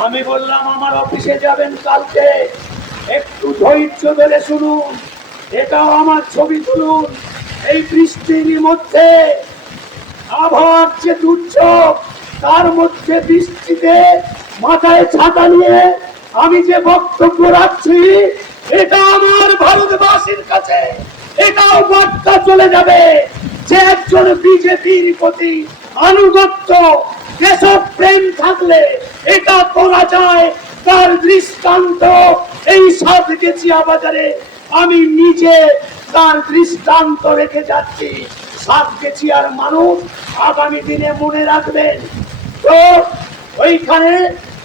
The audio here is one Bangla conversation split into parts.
আমি বললাম আমার অফিসে যাবেন কালকে, একটু ধৈর্য ধরে শুনুন, এটাও আমার ছবি তুলুন। এই বৃষ্টির মধ্যে, আবহাওয়ার যে দুর্যোগ, তার মধ্যে বৃষ্টিতে মাথায় ছাতা নিয়ে আমি যে বক্তব্য রাখছি, এটা আমার ভারতবাসীর কাছে এটাও বার্তা চলে যাবে যে একজন বিজেপির প্রতি আনুগত্য, দেশপ্রেম থাকলে এটা করা যায়। তার দৃষ্টান্ত এই সাতগেছিয়া বাজারে আমি নিজে তার দৃষ্টান্ত রেখে যাচ্ছি। সাতগেছিয়ার মানুষ আগামী দিনে মনে রাখবেন। তো ওইখানে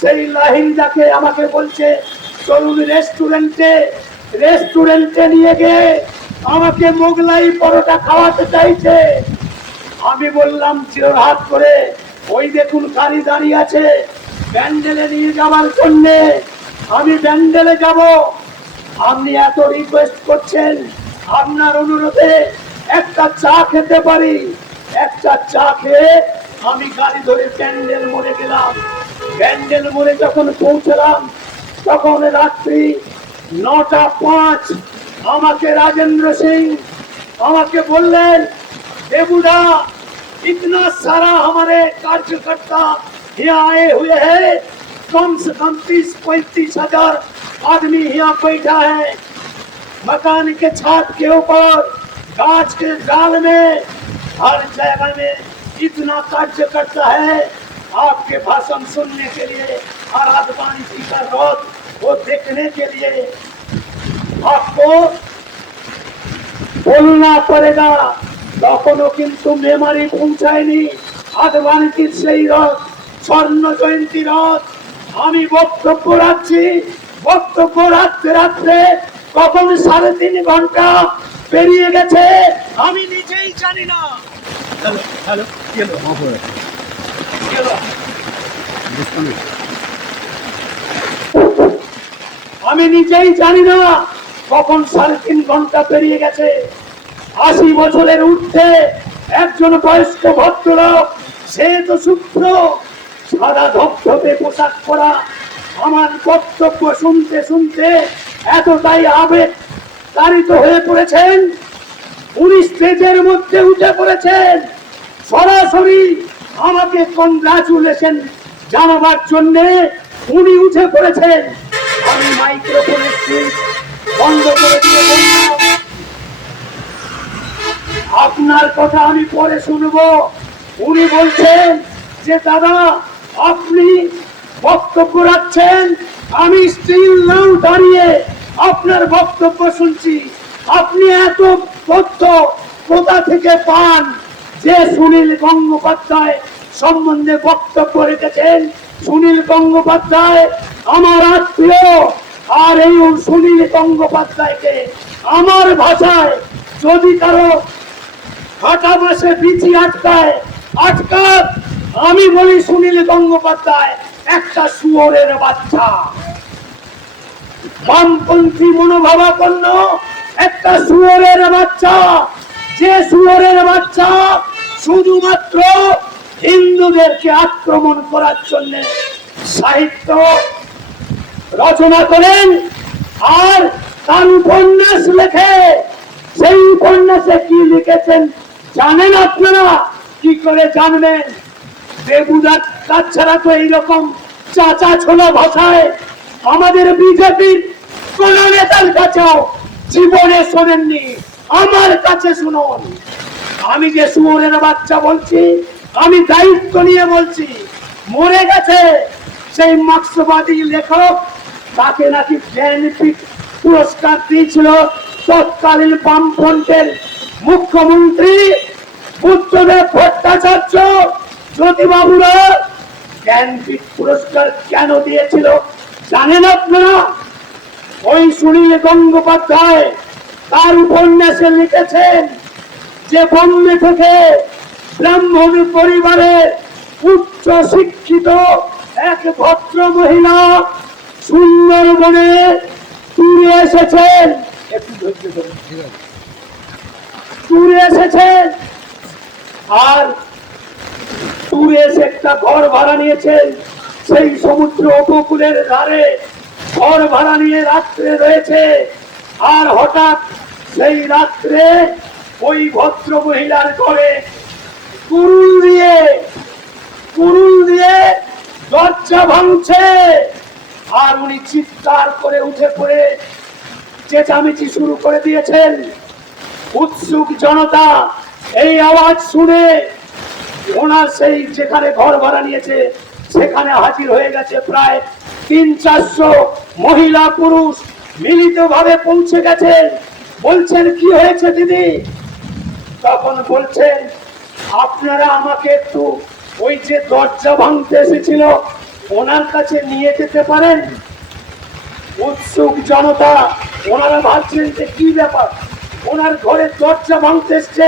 সেই লাহিন্দাকে আমাকে বলছে চলুন রেস্টুরেন্টে নিয়ে গিয়ে আমাকে মোগলাই পরোটা খাওয়াতে চাইছে। আমি বললাম চিরহাত করে, ওই দেখুন গাড়ি দাঁড়িয়ে আছে ব্যান্ডেলে নিয়ে যাওয়ার জন্য, আমি ব্যান্ডেলে যাব। আপনি এত রিকোয়েস্ট করছেন, আপনার অনুরোধে একটা চা খেতে পারি। একটা চা খেয়ে আমি গাড়ি ধরে ব্যান্ডেল মোড়ে গেলাম। ব্যান্ডেল মোড়ে যখন পৌঁছলাম তখন রাত্রি 9:05। আমাকে রাजेंद्र सिंह আমাকে বললেন, देबूदा इतना सारा हमारे कार्यकर्ता यहाँ आए हुए हैं, कम से कम 30-35 हजार आदमी यहाँ बैठा है, मकान के छत के ऊपर, गाछ के डाल में, हर जगह में इतना कार्यकर्ता है आपके भाषण सुनने के लिए और आदवानी जी का रथ वो देखने के लिए आपको बोलना पड़ेगा। তখনও কিন্তু মেমারি পৌঁছায়নি আদবানির সেই রথ, স্বর্ণ জয়ন্তী রথ। আমি বক্তব্য রাখছি, বক্তব্য রাখতে রাখতে কখন 3.5 ঘন্টা পেরিয়ে গেছে আমি নিজেই জানি না। আমি নিজেই জানি না কখন 3.5 ঘন্টা পেরিয়ে গেছে। 80 বছরের ঊর্ধ্বে একজন বয়স্ক ভদ্রলোক, সে তো শুভ্র সাদা ধবধবে পোশাক পরা, আমার বক্তব্য শুনতে শুনতে এতটাই আবেগ তাড়িত হয়ে পড়েছেন, উনি স্টেজের মধ্যে উঠে পড়েছেন, সরাসরি আমাকে কংগ্রাচুলেশন জানাবার জন্য উনি উঠে পড়েছেন। আমি মাইক্রোফোনের সুইচ বন্ধ করে দিয়ে বললাম, আপনার কথা আমি পরে শুনবো। উনি বলছেন যে দাদা আপনি বক্তব্য রাখছেন, আমি স্টিল নাও দাঁড়িয়ে আপনার বক্তব্য শুনছি। আপনি এত তথ্য কোথা থেকে পান যে সুনীল গঙ্গোপাধ্যায় সম্বন্ধে বক্তব্য রেখেছেন? সুনীল গঙ্গোপাধ্যায় আমার আত্মীয়, আর এই সুনীল গঙ্গোপাধ্যায়কে আমার ভাষায় যদি কারো ফাটা মাসে বিচি আটকায় আটকাত, আমি বলি সুনীল গঙ্গোপাধ্যায় একটা শুয়োরের বাচ্চা, বামপন্থী মনোভাবাপন্ন একটা শুয়োরের বাচ্চা, যে শুয়োরের বাচ্চা শুধুমাত্র হিন্দুদেরকে আক্রমণ করার জন্য সাহিত্য রচনা করেন আর তার উপন্যাস লেখে। সেই উপন্যাসে কি লিখেছেন জানেন আপনারা? কি করে জানবেন? দেবুদা তাছাড়া তো এইরকম চাচা ছোলা ভাষায় আমাদের বিজেপির কোন নেতার কাছেও জীবনে শোনেননি। আমার কাছে শুনুন, আমি যে শুয়োরের বাচ্চা বলছি, আমি দায়িত্ব নিয়ে বলছি। মরে গেছে সেই মার্ক্সবাদী লেখক, তাকে নাকি জ্ঞানপীঠ পুরস্কার দিয়েছিল তৎকালীন বামফ্রন্টের মুখ্যমন্ত্রী বুদ্ধদেব ভট্টাচার্য। জ্যোতিবাবুরা জ্ঞানপীঠ পুরস্কার কেন দিয়েছিল জানেন আপনারা? ওই সুনীল গঙ্গোপাধ্যায় তার উপন্যাসে লিখেছেন যে বোম্বে থেকে ব্রাহ্মণ পরিবারের উচ্চ শিক্ষিত এক ভদ্র মহিলা সুন্দরবনে ট্যুরে এসেছেন, আর ট্যুরে এসে একটা ঘর ভাড়া নিয়েছেন। সেই সমুদ্র উপকূলের ধারে ঘর ভাড়া নিয়ে রাত্রে রয়েছে। আর হঠাৎ সেই রাত্রে ওই ভদ্র মহিলার ঘরে কুরুল দিয়ে দরজা ভাঙছে। আর উনি চিৎকার করে উঠে পড়ে চেঁচামেচি শুরু করে দিয়েছেন। উৎসুক জনতা এই আওয়াজ শুনে ওনার সেই যেখানে ঘর ভাড়া নিয়েছে সেখানে হাজির হয়ে গেছে প্রায় 300-400 মহিলা পুরুষ মিলিতভাবে পৌঁছে গেছেন। বলছেন কি হয়েছে দিদি? তখন বলছেন আপনারা আমাকে একটু ওই যে দরজা ভাঙতে এসেছিল ওনার কাছে নিয়ে যেতে পারেন? উৎসুক জনতা ওনারা ভাবছেন যে কি ব্যাপার, ওনার ঘরে দরজা ভাঙতে এসছে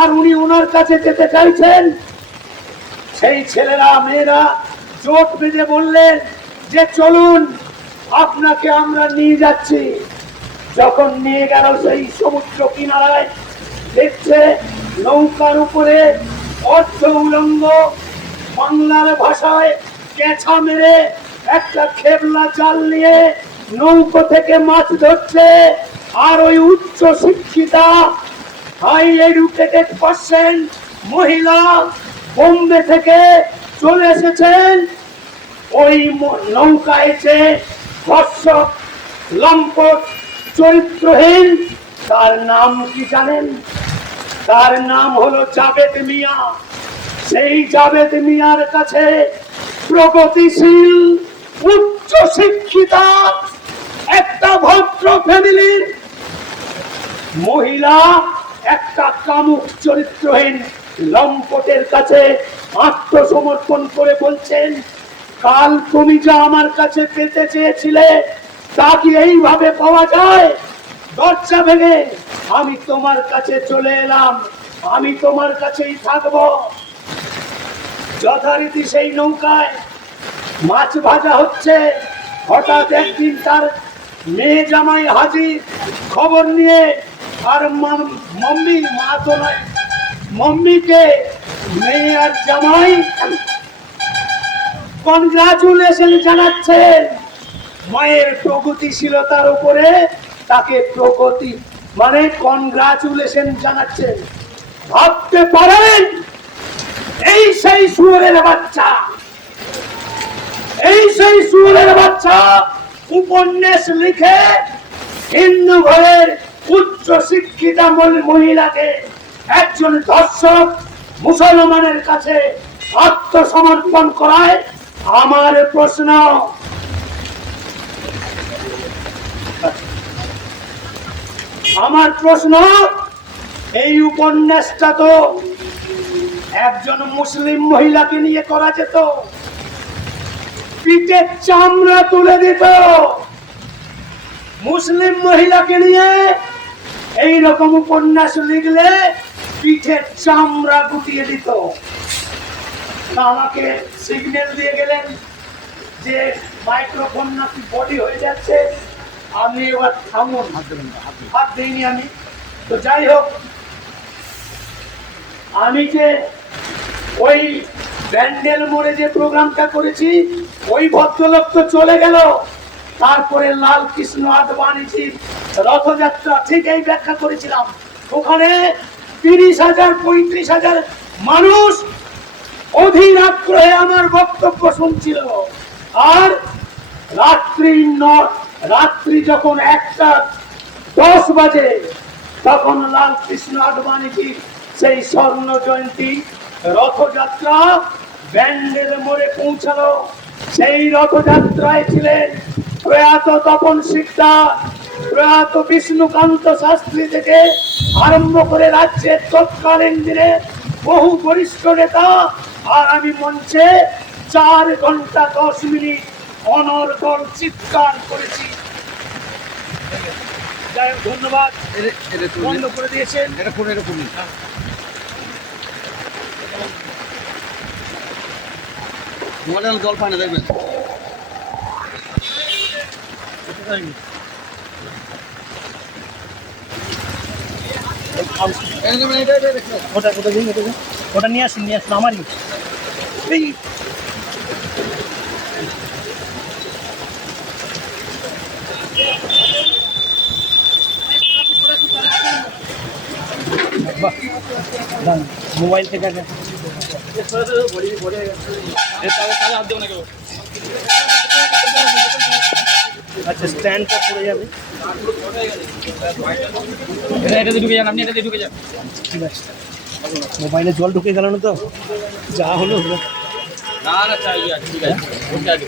আর উনি ওনার কাছে যেতে চাইছেন। সেই ছেলেরা মেয়েরা জোট বেঁধে বললেন যে চলুন আপনাকে আমরা নিয়ে যাচ্ছি। যখন নিয়ে গেল সেই সমুদ্র কিনারায়, দেখছে নৌকার উপরে অর্ধ উলঙ্গ বাংলার ভাষায় কেঁচা মেরে একটা খেবলা জাল নিয়ে নৌকো থেকে মাছ ধরছে। আর ওই উচ্চ শিক্ষিতা হাই এডুকেটেড পার্সন মহিলা বোম্বে থেকে চলে এসেছেন। ওই নৌকায় যে ধর্ষক লম্পট চরিত্রহীন, তার নাম কি জানেন? তার নাম হলো জাভেদ মিয়া। সেই জাভেদ মিয়ার কাছে প্রগতিশীল উচ্চ শিক্ষিতা একটা ভদ্র ফ্যামিলির মহিলা একটা কামুক চরিত্রহীন লম্পটের কাছে আত্মসমর্পণ করে বলছেন, কাল তুমি যা আমার কাছে পেতে চেয়েছিলে তা কি এইভাবে পাওয়া যায়? দরজা ভেঙে আমি তোমার কাছে চলে এলাম, আমি তোমার কাছেই থাকবো। যথারীতি সেই নৌকায় মাছ ভাজা হচ্ছে। হঠাৎ একদিন তার মেয়ে জামাই হাজির খবর নিয়ে। আর মম্মি, মা তো নয়, মম্মিকে মেয়ে আর জামাই কনগ্রাচুলেশন জানাচ্ছেন মায়ের প্রগতিশীলতার উপরে। তাকে প্রগতি মানে কনগ্রাচুলেশন জানাচ্ছেন। ভাবতে পারেন এই সেই শুয়োরের বাচ্চা, এই সেই শুয়োরের বাচ্চা উপন্যাস লিখে হিন্দু ঘরের উচ্চ শিক্ষিতা মহিলাকে একজন ধর্ষক মুসলমানের কাছে আত্মসমর্পণ করায়। আমার প্রশ্ন, এই উপন্যাসটা তো একজন মুসলিম মহিলাকে নিয়ে করা যেত, পিঠের চামড়া তুলে দিত। মুসলিম মহিলাকে নিয়ে এই রকম উপন্যাস লিখলে পিঠের চামড়া গুটিয়ে দিত। আমাকে সিগন্যাল দিয়ে গেলেন যে মাইক্রোফোন নাকি বডি হয়ে যাচ্ছে, আপনি এবার থামুন। হাত দিইনি আমি। তো যাই হোক, আমি যে ওই ব্যান্ডেল মোড়ে যে প্রোগ্রামটা করেছি ওই ভদ্রলোক তো চলে গেল। তারপরে লাল কৃষ্ণ আদবানিজির রথযাত্রা ঠিক এই ব্যাখ্যা করেছিলাম। ওখানে 30,000-35,000 মানুষ অধীর আগ্রহে আমার বক্তব্য শুনছিল। আর রাত্রি যখন 1:10 বাজে তখন লাল কৃষ্ণ আদবানিজির সেই স্বর্ণ জয়ন্তী রথযাত্রা ব্যান্ডেল মোড়ে পৌঁছালো। সেই রথযাত্রায় ছিলেন প্রয়াত তপন শিকদার, প্রয়াত বিষ্ণুকান্ত শাস্ত্রী থেকে আরম্ভ করে রাজ্যের তৎকালীন দিনে বহু বরিষ্ঠ নেতা। আর আমি মঞ্চে 4 ঘন্টা 10 মিনিট অনর্গল চিৎকার করেছি। যাই হোক, ধন্যবাদ। বন্ধ করে দিয়েছেন। জল পায় না, দেখবেন। ওটা নিয়ে আসুন, আমারই। বাহ, দান মোবাইল থেকে আগে আচ্ছা স্ট্যান্ডটা পড়ে যাবে। এটাতে ঢুকে যান, আপনি এটাতে ঢুকে যান। ঠিক আছে, মোবাইলে জল ঢুকে গেল না তো, যা হলো হলো। না না চাই ঠিক আছে, ওকে আগে